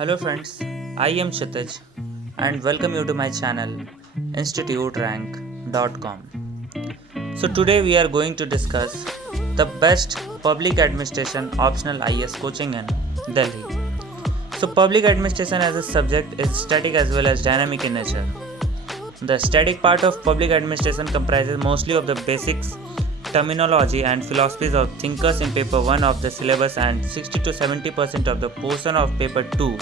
Hello friends, I am Kshitij and welcome you to my channel instituterank.com. So today we are going to discuss the best public administration optional IAS coaching in Delhi. So public administration as a subject is static as well as dynamic in nature. The static part of public administration comprises mostly of the basics, terminology and philosophies of thinkers in paper 1 of the syllabus and 60 to 70% of the portion of paper 2.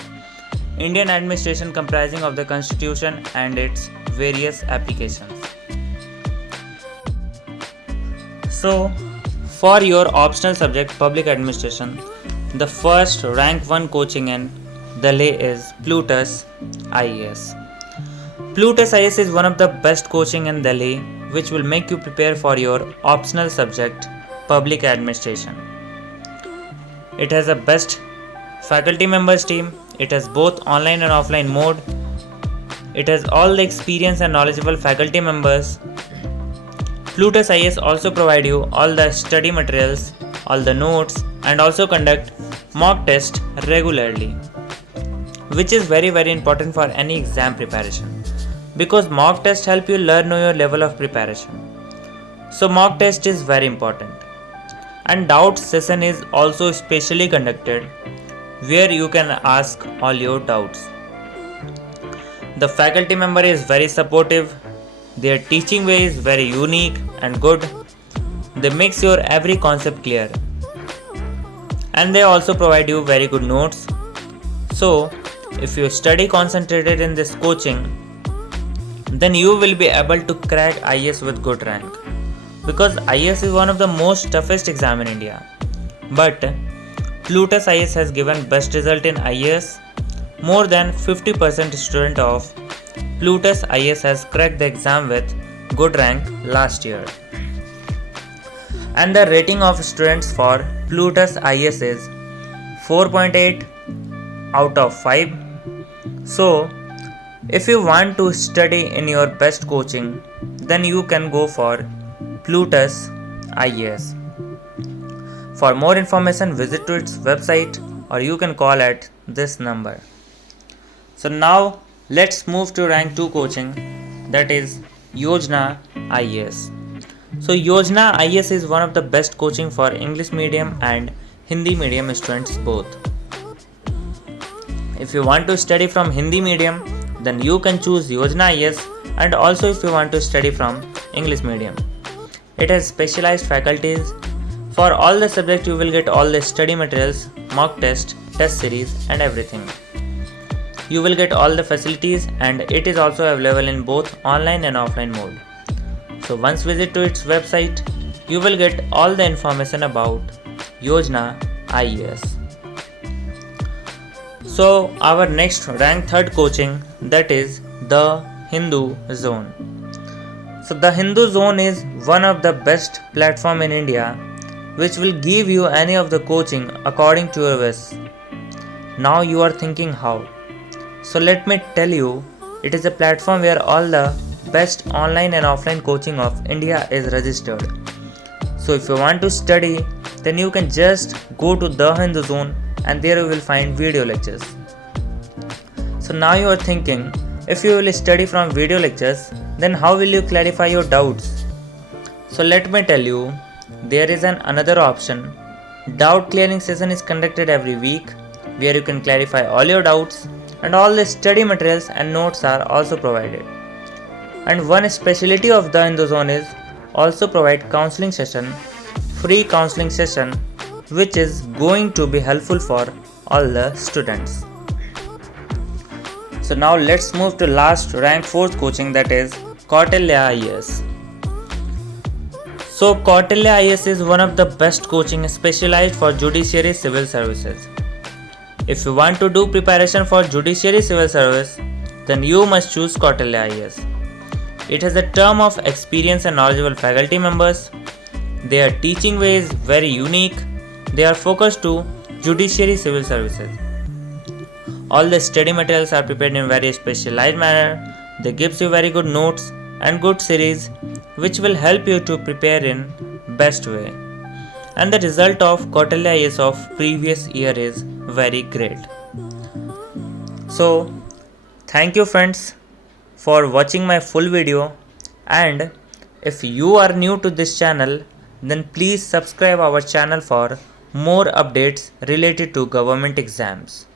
Indian administration comprising of the constitution and its various applications. So, for your optional subject public administration, the first rank 1 coaching in Delhi is Plutus IAS. Plutus IAS is one of the best coaching in Delhi which will make you prepare for your optional subject public administration. It has a best faculty members team, it has both online and offline mode, it has all the experienced and knowledgeable faculty members. Plutus IAS also provide you all the study materials, all the notes and also conduct mock test regularly, which is very important for any exam preparation because mock test help you learn your level of preparation. So mock test is very important and doubt session is also specially conducted where you can ask all your doubts. The faculty member is very supportive, their teaching way is very unique and good, they makes your every concept clear and they also provide you very good notes. So if you study concentrated in this coaching, then you will be able to crack IAS with good rank because IAS is one of the most toughest exam in India. But Plutus IAS has given best result in IAS. More than 50% student of Plutus IAS has cracked the exam with good rank last year. And the rating of students for Plutus IAS is 4.8 out of 5. So if you want to study in your best coaching, then you can go for Plutus IAS. For more information, visit to its website or you can call at this number. So now let's move to rank 2 coaching, that is Yojana IAS. So Yojana IAS is one of the best coaching for English medium and Hindi medium students both. If you want to study from Hindi medium, then you can choose Yojana IAS, and also if you want to study from English medium. It has specialized faculties. For all the subjects you will get all the study materials, mock test, test series and everything. You will get all the facilities and it is also available in both online and offline mode. So once visit to its website, you will get all the information about Yojana IAS. So our next rank 3rd coaching, that is the Hindu Zone. So the Hindu Zone is one of the best platform in India which will give you any of the coaching according to your wish. Now you are thinking how? So let me tell you, it is a platform where all the best online and offline coaching of India is registered. So if you want to study, then you can just go to the Hindu Zone and there you will find video lectures. So now you are thinking, if you will study from video lectures, then how will you clarify your doubts? So let me tell you, there is another option. Doubt clearing session is conducted every week where you can clarify all your doubts and all the study materials and notes are also provided. And one specialty of the Hindu Zone is also provide counseling session, free counseling session, which is going to be helpful for all the students. So now let's move to last rank 4th coaching, that is Kautilya IAS. So Kautilya IAS is one of the best coaching specialized for judiciary civil services. If you want to do preparation for judiciary civil service, then you must choose Kautilya IAS. It has a term of experience and knowledgeable faculty members. Their teaching way is very unique. They are focused to judiciary civil services. All the study materials are prepared in very specialized manner. They gives you very good notes and good series which will help you to prepare in best way. And the result of Kautilya IAS of previous year is very great. So thank you friends for watching my full video, and if you are new to this channel, then please subscribe our channel for more updates related to government exams.